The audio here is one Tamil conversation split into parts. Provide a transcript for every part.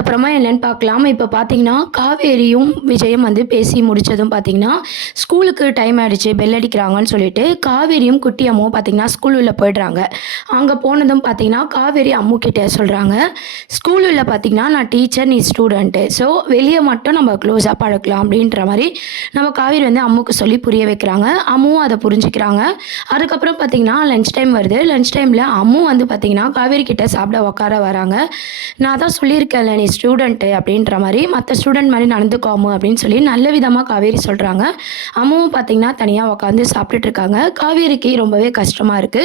அப்புறமா என்னன்னு பார்க்கலாம். இப்ப பார்த்தீங்கன்னா, காவேரியும், விஜயும் வந்து பேசி முடிச்சதும் பார்த்தீங்கன்னா, ஸ்கூலுக்கு டைம் ஆயிடுச்சு. பெல் அடிக்கிறாங்கன்னு சொல்லிட்டு, காவேரியும், குட்டி அம்மாவும் பார்த்தீங்கன்னா, ஸ்கூல் உள்ள போயிடுறாங்க. அங்க போனதும் பார்த்தீங்கன்னா, காவேரி அம்மு கிட்ட சொல்றாங்க, "ஸ்கூல் உள்ள பார்த்தீங்கன்னா, நான் டீச்சர், நீ ஸ்டூடண்ட்டு. ஸோ வெளிய மட்டும் நம்ம க்ளோஸா பழகலாம்." அப்படின்ற மாரி நம்ம காவேரி வந்து அம்முக்கு சொல்லி புரிய வைக்கிறாங்க. அம்முவும் அத புரிஞ்சுக்கிறாங்க. அதுக்கப்புறம் பார்த்தீங்கன்னா, லஞ்ச் டைம் வருது. லஞ்ச் டைம்ல அம்மு வந்து பார்த்தீங்கன்னா, காவேரி கிட்ட சாப்பிட உட்கார வராங்க. "நான் தான் சொல்லியிருக்கேன்ல, நீ ஸ்டூடண்ட்டு அப்படின்ற மாரி, மத்த ஸ்டூடண்ட் மாரி நடந்துக்கோ அம்மு" அப்படின்னு சொல்லி நல்ல விதமா காவேரி சொல்றாங்க. அம்முவும் பார்த்தீங்கன்னா, தனியா உட்காந்து சாப்பிட்டுட்டு இருக்காங்க. காவேரிக்கு ரொம்பவே கஷ்டமா இருக்கு.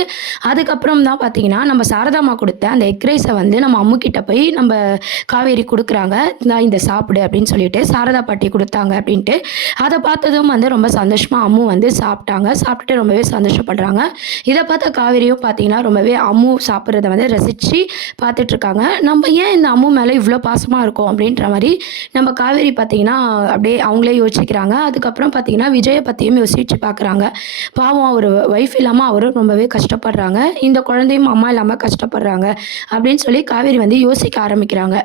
அதுக்கப்புறம் தான் பார்த்தீங்கன்னா, நம்ம சாரதாம்மா குடுத்த அந்த எக் ரைஸ வந்து நம்ம அம்மு கிட்ட போய் நம்ப காவேரி குடுக்குறாங்க. "இந்தா இத சாப்பிடு" அப்படின்னு சொல்லிட்டு, சாரதா பாட்டி குடுத்தாங்க அப்படின்ட்டு. அத பார்த்ததும் வந்து ரொம்ப சந்தோஷமா அம்மு வந்து சாப்பிட்டாங்க. சாப்பிட்டுட்டு ரொம்பவே சந்தோஷப்படுறாங்க. இத பார்த்த காவேரியும் பார்த்தீங்கன்னா, ரொம்பவே அம்மு சாப்பிடுறத வந்து ரசிச்சு பார்த்துட்டுருக்காங்க. "நம்ப ஏன் இந்த அம்மு மேல இவ்ளோ பாசமா இருக்கோம்?" அப்படின்ற மாரி நம்ம காவேரி பார்த்தீங்கன்னா, அப்படியே அவங்களே யோசிக்கிறாங்க. அதுக்கப்புறம் பார்த்தீங்கன்னா, விஜய பத்தியும் யோசிச்சு பார்க்குறாங்க. பாவம் அவரு ஒய்ஃப் இல்லாம அவரும் ரொம்பவே கஷ்டப்படுறாங்க. இந்த குழந்தையும் அம்மா இல்லாம கஷ்டப்படுறாங்க. அப்படின்னு சொல்லி காவேரி வந்து யோசிக்க ஆரம்பிக்கிறாங்க.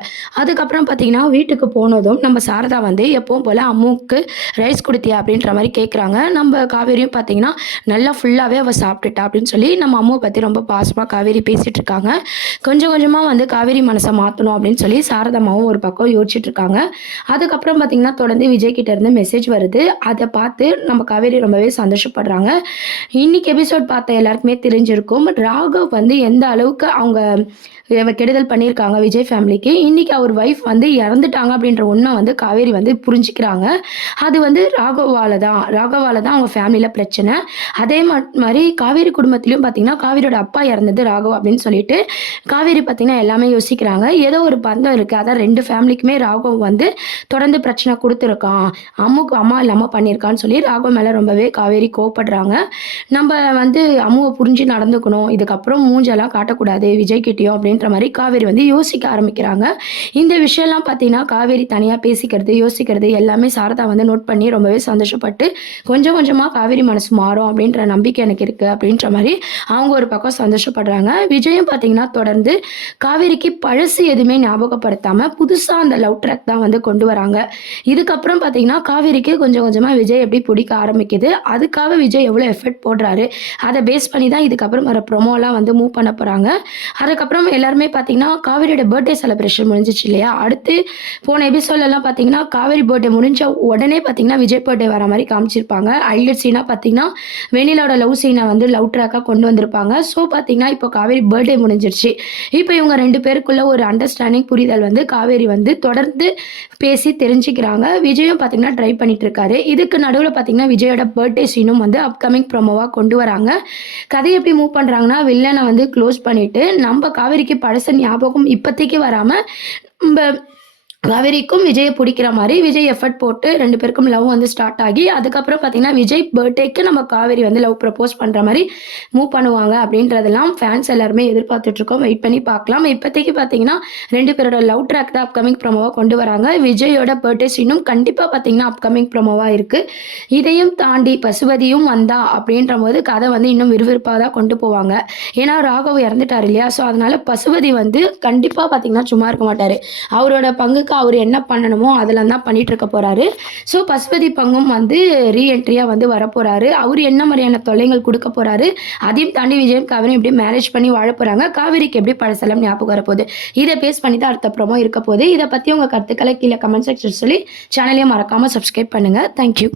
அதுக்கப்புறம் பார்த்தீங்கன்னா, வீட்டுக்கு போனதும் நம்ம சாரதா வந்து எப்பவும் போல அம்முக்கு ரைஸ் குடுத்தியா? அப்படின்ற மாரி கேட்குறாங்க. நம்ப காவேரியும் பார்த்தீங்கன்னா, நல்லா ஃபுல்லாவே அவ சாப்பிட்டுட்டா அப்படின்னு சொல்லி நம்ம அம்முவ பத்தி ரொம்ப பாசமா காவேரி பேசிட்டு இருக்காங்க. கொஞ்சம் கொஞ்சமா வந்து காவேரி மனச மாத்தணும் அப்படின்னு சொல்லி சாரதாம்மாவும் ஒரு பக்கம் யோசிச்சுட்டு இருக்காங்க. அதுக்கப்புறம் பார்த்தீங்கன்னா, தொடர்ந்து விஜய் கிட்ட இருந்து மெசேஜ் வருது. அத பார்த்து நம்ம காவேரி ரொம்பவே சந்தோஷப்படுறாங்க. இன்னைக்கு எபிசோட் பார்த்த எல்லாருக்குமே தெரிஞ்சிருக்கும். ராகவ் வந்து எந்த அளவுக்கு அவங்க கெடுதல் பண்ணியிருக்காங்க விஜய் ஃபேமிலிக்கு. இன்னைக்கு அவர் ஒய்ஃப் வந்து இறந்துட்டாங்க அப்படின்ற உண்ம வந்து காவேரி வந்து புரிஞ்சுக்கிறாங்க. அது வந்து ராகவால தான் அவங்க ஃபேமிலில பிரச்சனை. அதே மாரி காவேரி குடும்பத்திலயும் பார்த்தீங்கன்னா, காவேரியோட அப்பா இறந்தது ராகவ் அப்படின்னு சொல்லிட்டு, காவேரி பார்த்தீங்கன்னா எல்லாமே யோசிக்கிறாங்க. ஏதோ ஒரு பந்தம் இருக்கு. அதான் 2 ஃபேமிலிக்குமே ராகவ் வந்து தொடர்ந்து பிரச்சனை குடுத்துருக்கான். அம்முக்கு அம்மா இல்லாம பண்ணியிருக்கான்னு சொல்லி ராகவ் மேல ரொம்பவே காவேரி கோவப்படுறாங்க. நம்ப வந்து அம்முவ புரிஞ்சு நடந்துக்கணும். இதுக்கப்புறம் மூஞ்செல்லாம் காட்டக்கூடாது விஜய் கிட்டயும் அப்படின்ற மாரி காவேரி வந்து யோசிக்க ஆரம்பிக்கிறாங்க. இந்த விஷயம்லாம் பார்த்தீங்கன்னா, காவேரி தனியா பேசிக்கிறது, யோசிக்கிறது எல்லாமே சாரதா வந்து நோட் பண்ணி ரொம்பவே சந்தோஷப்பட்டு, கொஞ்சம் கொஞ்சமா காவேரி மனசு மாறும் அப்படின்ற நம்பிக்கை எனக்கு இருக்கு அப்படின்ற மாரி அவங்க ஒரு பக்கம் சந்தோஷப்படுறாங்க. விஜயும் பார்த்தீங்கன்னா, தொடர்ந்து காவேரிக்கு பழசு எதுவுமே ஞாபகப்படுத்தாம, புதுசா அந்த லவ் ட்ராக் தான் வந்து கொண்டு வராங்க. இதுக்கப்புறம் பார்த்தீங்கன்னா, காவேரிக்கு கொஞ்சம் கொஞ்சமா விஜய் எப்படி புடிக்க ஆரம்பிக்குது. அதுக்காக விஜய் எவ்வளோ எஃபர்ட் போடுறாரு. அத பேஸ் பண்ணி தான் இதுக்கப்புறம் வர ப்ரொமோலாம் வந்து மூவ் பண்ண போறாங்க. அதுக்கப்புறம் எல்லாருமே பார்த்தீங்கன்னா, காவேரியோட பர்த்டே செலிப்ரேஷன் முடிஞ்சுச்சு இல்லையா? அடுத்து போன எபிசோட்லலாம் பார்த்தீங்கன்னா, காவேரி பர்த்டே முடிஞ்ச உடனே பார்த்தீங்கன்னா, விஜய் பர்த்டே வர மாரி காமிச்சிருப்பாங்க. ஹைலைட் சீனா பார்த்தீங்கன்னா, வெண்ணிலாவோட லவ் சீன வந்து லவ் ட்ராக்கா கொண்டு வந்திருப்பாங்க. ஸோ பார்த்தீங்கன்னா, இப்போ காவேரி பர்த்டே முடிஞ்சிருச்சு. இப்போ இவங்க 2 பேருக்குள்ள ஒரு அண்டர்ஸ்டாண்டிங், புரிதல் வந்து காவேரி வந்து தொடர்ந்து பேசி தெரிஞ்சுக்கிறாங்க. விஜயும் பார்த்தீங்கன்னா, ட்ரை பண்ணிட்டு இருக்காரு. இதுக்கு நடுவுல பார்த்தீங்கன்னா, விஜயோட பர்த்டே சீனும் வந்து அப்கமிங் ப்ரோமோவா கொண்டு வராங்க. கதைய எப்படி மூவ் பண்றாங்கன்னா, வில்லன வந்து க்ளோஸ் பண்ணிட்டு, நம்ப காவேரிக்கு பழச ஞாபகம் இப்பதைக்கு வராம, நம்ப காவேரிக்கும் விஜய புடிக்கிற மாரி விஜய் எஃபர்ட் போட்டு 2 பேருக்கும் லவ் வந்து ஸ்டார்ட் ஆகி, அதுக்கப்புறம் பார்த்தீங்கன்னா, விஜய் பர்த்டேக்கு நம்ம காவேரி வந்து லவ் ப்ரப்போஸ் பண்ற மாரி மூவ் பண்ணுவாங்க அப்படின்றதெல்லாம் ஃபேன்ஸ் எல்லாருமே எதிர்பார்த்துட்டு இருக்கோம். வெயிட் பண்ணி பார்க்கலாம். இப்பதைக்கு பார்த்தீங்கன்னா, 2 பேரோட லவ் ட்ராக் தான் அப்கமிங் ப்ரோமோவா கொண்டு வராங்க. விஜயோட பர்த்டே சீனும் கண்டிப்பா பார்த்தீங்கன்னா, அப்கமிங் ப்ரோமோவா இருக்கு. இதையும் தாண்டி பசுபதியும் வந்தா அப்படின்றபோது கதை வந்து இன்னும் விறுவிறுப்பா தான் கொண்டு போவாங்க. ஏன்னா, ராகவ் இறந்துட்டாரு இல்லையா? ஸோ அதனால பசுபதி வந்து கண்டிப்பா பார்த்தீங்கன்னா, சும்மா இருக்க மாட்டாரு. அவரோட பங்குக்கு அவரு என்ன பண்ணணுமோ அதெல்லாம் தான் பண்ணிட்டு இருக்க போறாரு. ஸோ பசுபதி பங்கும் வந்து ரீஎன்ட்ரியா வந்து வரப்போறாரு. அவரு என்ன மாதிரியான தொல்லைகள் குடுக்க போறாரு? அதையும் தாண்டி விஜயும் காவேரியும் எப்படி மேரேஜ் பண்ணி வாழப் போறாங்க? காவேரிக்கு எப்படி பழசெல்லாம் ஞாபகம் வரப்போகுது? இத பேஸ் பண்ணி தான் அடுத்த ப்ரோமோ இருக்க போகுது. இத பத்தி உங்க கருத்துக்களை கீழ கமெண்ட் செக்ஷன்ல சொல்லி சேனலையும் மறக்காம சப்ஸ்கிரைப் பண்ணுங்க. Thank you.